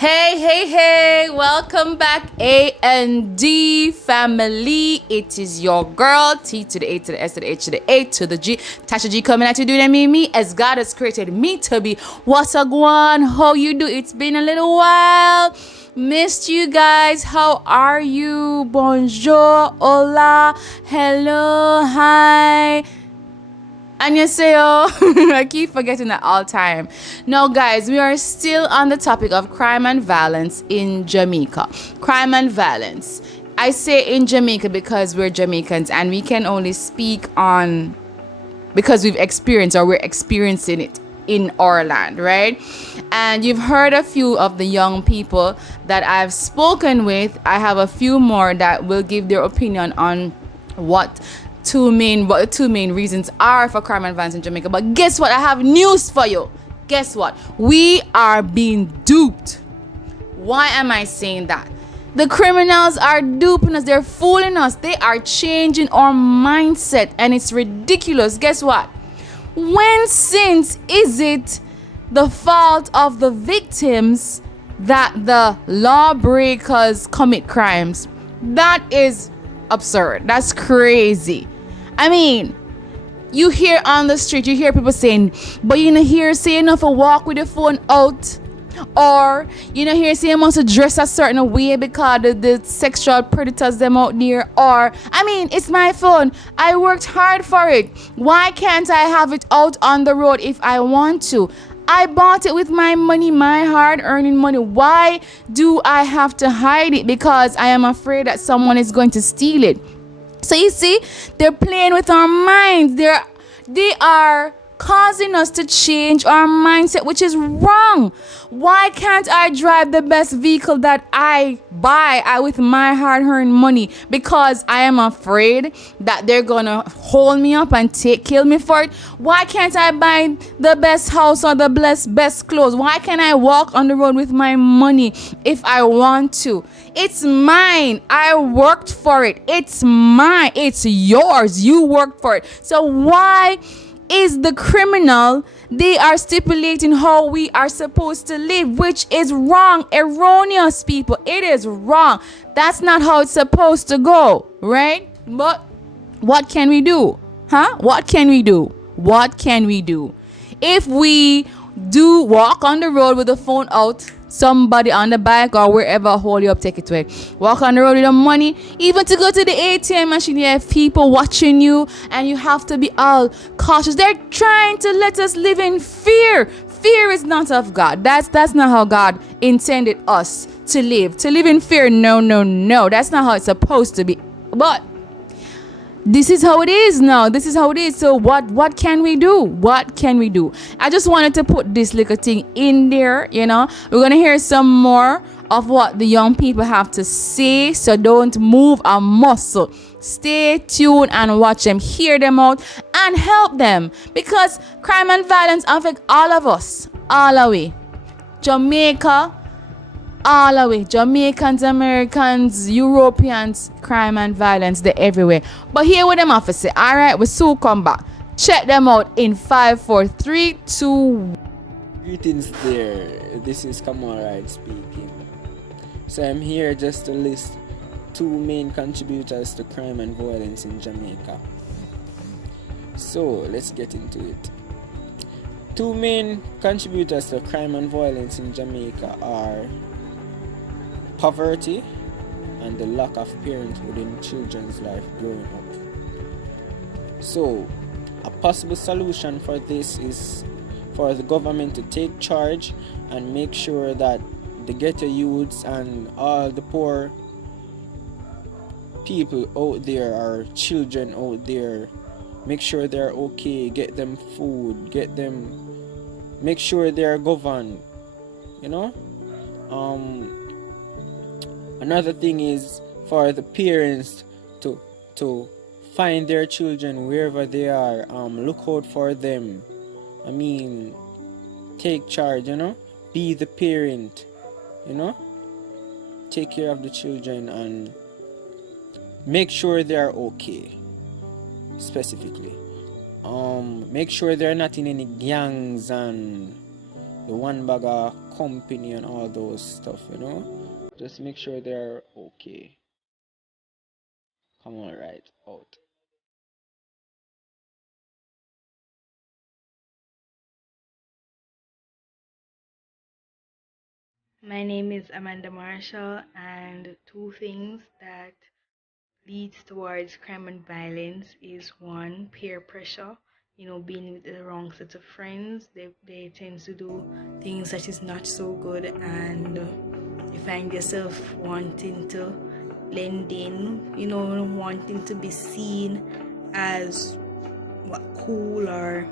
Hey, welcome back, A.N.D family. It is your girl, T to the A to the S to the H to the A to the G. Tasha G coming at you doing me as God has created me to be. What's a guan? How you do? It's been a little while. Missed you guys. How are you? Bonjour, hola, hello, hi. Annyeonghaseyo. I keep forgetting that all time. Now, guys, we are still on the topic of crime and violence in Jamaica. Crime and violence. I say in Jamaica because we're Jamaicans and we can only speak on because we've experienced or we're experiencing it in our land, right? And you've heard a few of the young people that I've spoken with. I have a few more that will give their opinion on what the two main reasons are for crime and violence in Jamaica. But guess what? I have news for you. Guess what? We are being duped. Why am I saying that? The criminals are duping us. They're fooling us. They are changing our mindset, and it's ridiculous. Guess what? When since is it the fault of the victims that the lawbreakers commit crimes? That is absurd. That's crazy. I mean, you hear on the street, you hear people saying, but you know here saying enough a walk with your phone out, or you know here saying must dress a certain way because the sexual predators them out there, or I mean it's my phone. I worked hard for it. Why can't I have it out on the road if I want to? I bought it with my money, my hard earning money. Why do I have to hide it? Because I am afraid that someone is going to steal it. So you see, they're playing with our minds. They are causing us to change our mindset, which is wrong. Why can't I drive the best vehicle that I buy with my hard-earned money? Because I am afraid that they're gonna hold me up and kill me for it. Why can't I buy the best house or the best clothes? Why can't I walk on the road with my money if I want to? It's mine. I worked for it. It's mine. It's yours. You worked for it. So why is the criminal, they are stipulating how we are supposed to live, which is wrong, erroneous, people. It is wrong. That's not how it's supposed to go, right? But what can we do? What can we do? What can we do? If we do walk on the road with the phone out, somebody on the bike or wherever hold you up, take it away. Walk on the road with the money, even to go to the ATM machine, you have people watching you and you have to be all cautious. They're trying to let us live in fear. Fear is not of God. That's not how God intended us to live in fear. No, that's not how it's supposed to be. But this is how it is now. This is how it is. So what can we do? What can we do? I just wanted to put this little thing in there, you know. We're going to hear some more of what the young people have to say. So don't move a muscle. Stay tuned and watch them, hear them out and help them. Because crime and violence affect all of us. All the way. Jamaica, all the way. Jamaicans, Americans, Europeans, crime and violence, they're everywhere. But here what them have to say. Alright, we soon come back. Check them out in 5, 4, 3, 2. Greetings there. This is Kamal speaking. So I'm here just to list two main contributors to crime and violence in Jamaica. So let's get into it. Two main contributors to crime and violence in Jamaica are poverty and the lack of parenthood in children's life growing up. So, a possible solution for this is for the government to take charge and make sure that the ghetto youths and all the poor people out there, or children out there, make sure they're okay, get them food, make sure they're governed, you know. Another thing is for the parents to find their children wherever they are, look out for them. I mean, take charge, you know, be the parent, you know, take care of the children and make sure they are okay, specifically. Make sure they're not in any gangs and the one bag of company and all those stuff, you know. Just make sure they're okay. Come on, right out. My name is Amanda Marshall, and two things that leads towards crime and violence is one, peer pressure. Being with the wrong set of friends, they tend to do things that is not so good, and you find yourself wanting to blend in, wanting to be seen as what cool, or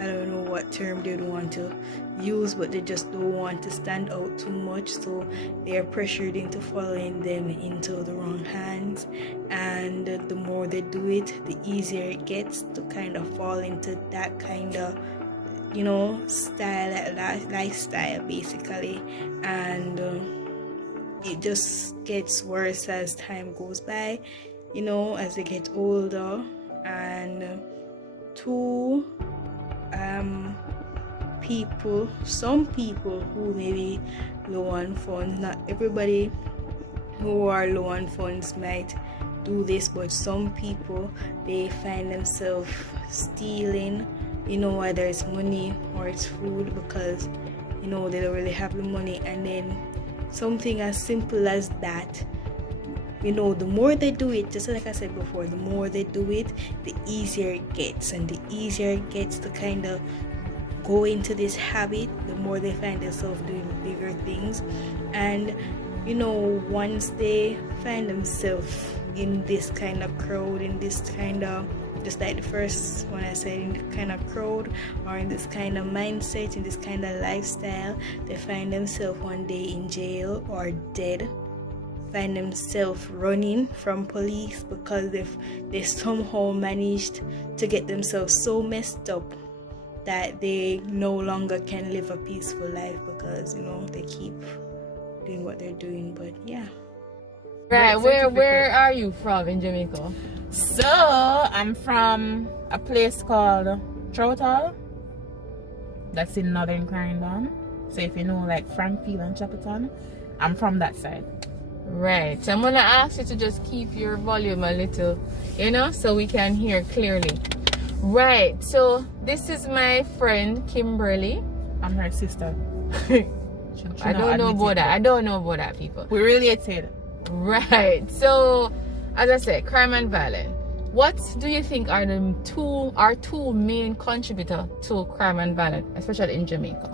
I don't know what term they'd want to use, but they just don't want to stand out too much, so they are pressured into following them into the wrong hands. And the more they do it, the easier it gets to kind of fall into that kind of style, lifestyle basically. And it just gets worse as time goes by, as they get older. And two, some people who may be low on funds, not everybody who are low on funds might do this, but some people, they find themselves stealing, whether it's money or it's food, because they don't really have the money. And then something as simple as that, the more they do it, just like I said before, the more they do it, the easier it gets, and the easier it gets to kind of go into this habit, the more they find themselves doing bigger things. And once they find themselves in this kind of crowd, in this kind of, just like the first one I said, in the kind of crowd, or in this kind of mindset, in this kind of lifestyle, they find themselves one day in jail or dead, find themselves running from police because they somehow managed to get themselves so messed up that they no longer can live a peaceful life, because they keep doing what they're doing. But yeah. Right, where are you from in Jamaica? So I'm from a place called Trowtal. That's in northern Clarendon. So if you know like Frankfield and Chapelton, I'm from that side. Right, so I'm gonna ask you to just keep your volume a little, so we can hear clearly. Right, so this is my friend Kimberly. I'm her sister. I don't know about that. I don't know about that, people. We're related. Right, so as I said, crime and violence. What do you think are the two main contributors to crime and violence, especially in Jamaica?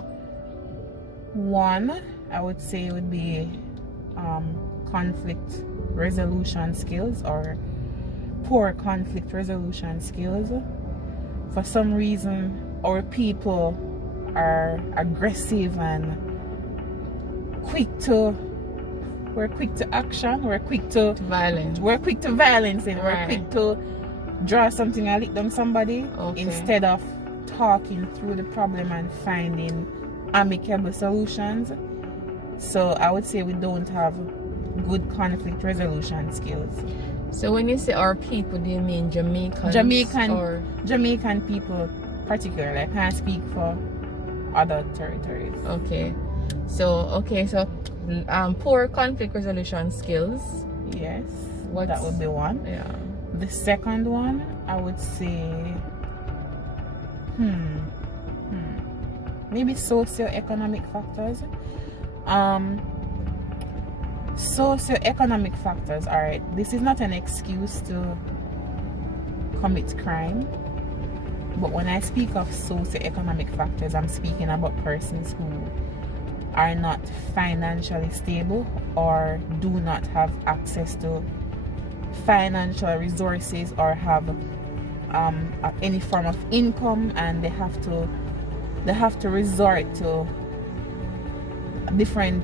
One, I would say, would be conflict resolution skills, or poor conflict resolution skills. For some reason, our people are aggressive and we're quick to action, we're quick to violence, we're quick to violence, and right. We're quick to draw something and lick down somebody, instead of talking through the problem and finding amicable solutions. So I would say we don't have good conflict resolution skills. So when you say our people, do you mean Jamaican people particularly? I can't speak for other territories. Okay, so poor conflict resolution skills. Yes, that would be one. Yeah. The second one, I would say, maybe socio-economic factors. Socio-economic factors. All right, this is not an excuse to commit crime, but when I speak of socio-economic factors, I'm speaking about persons who are not financially stable or do not have access to financial resources, or have any form of income, and they have to resort to different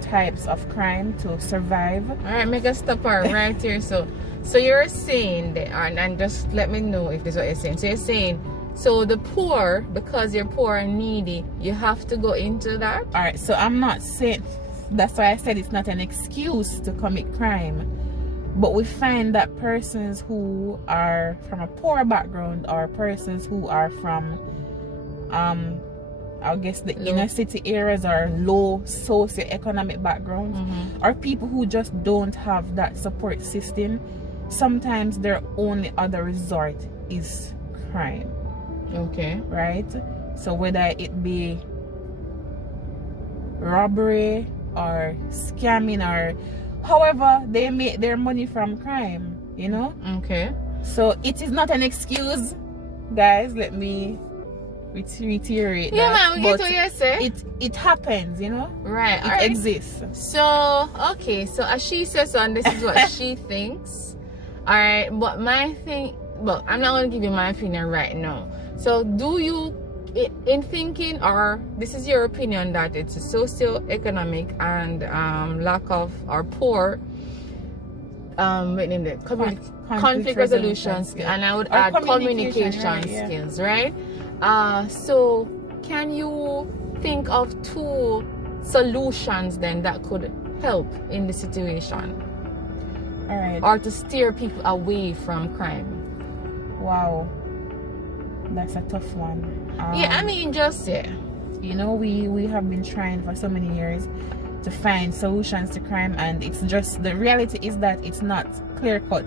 types of crime to survive. All right, make a stopper right here. So you're saying that, and just let me know if this is what you're saying. So you're saying, so the poor, because you're poor and needy, you have to go into that? All right, so I'm not saying, that's why I said it's not an excuse to commit crime, but we find that persons who are from a poor background, or persons who are from I guess the inner city areas or low socioeconomic backgrounds, or people who just don't have that support system, sometimes their only other resort is crime. Okay. Right? So whether it be robbery or scamming or however they make their money from crime, you know? Okay. So it is not an excuse, guys. Let me reiterate Yeah, that. man, we get what you say. It happens, you know? Right. It exists. So, okay. So as she says, and this is what she thinks. Alright, but my thing, well, I'm not going to give you my opinion right now. So do you, in thinking, or this is your opinion that it's a socio-economic and lack of, or poor conflict resolution skills, and I would add communication skills, right? So can you think of 2 solutions then that could help in the situation? All right. Or to steer people away from crime? Wow. That's a tough one. Yeah, I mean, just you know, we have been trying for so many years to find solutions to crime, and it's just, the reality is that it's not clear cut.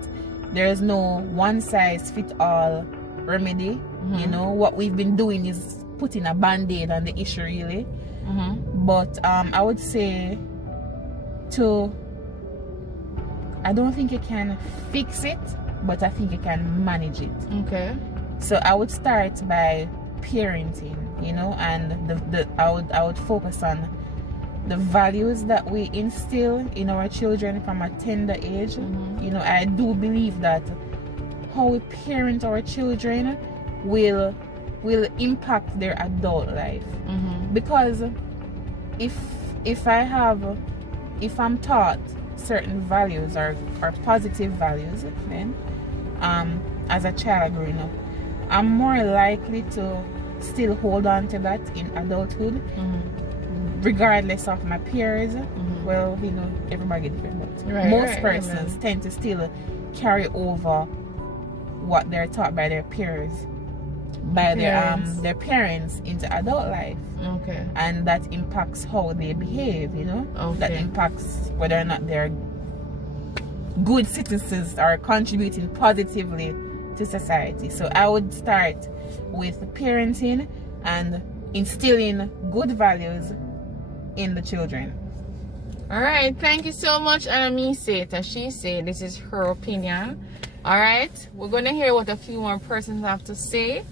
There is no one size fit all remedy. You know, what we've been doing is putting a band-aid on the issue, really. But I would say I don't think you can fix it, but I think you can manage it. Okay. So I would start by parenting, you know, and I would focus on the values that we instill in our children from a tender age. You know, I do believe that how we parent our children will impact their adult life. Because if I'm taught certain values or positive values, then as a child growing up, I'm more likely to still hold on to that in adulthood, regardless of my peers. Well, you know, everybody different, but most persons tend to still carry over what they're taught by their peers, by their parents into adult life. Okay. And that impacts how they behave, you know. That impacts whether or not they're good citizens or contributing positively to society. So I would start with parenting and instilling good values in the children. All right, thank you so much, Anna. Say it as she said. This is her opinion. All right, we're gonna hear what a few more persons have to say.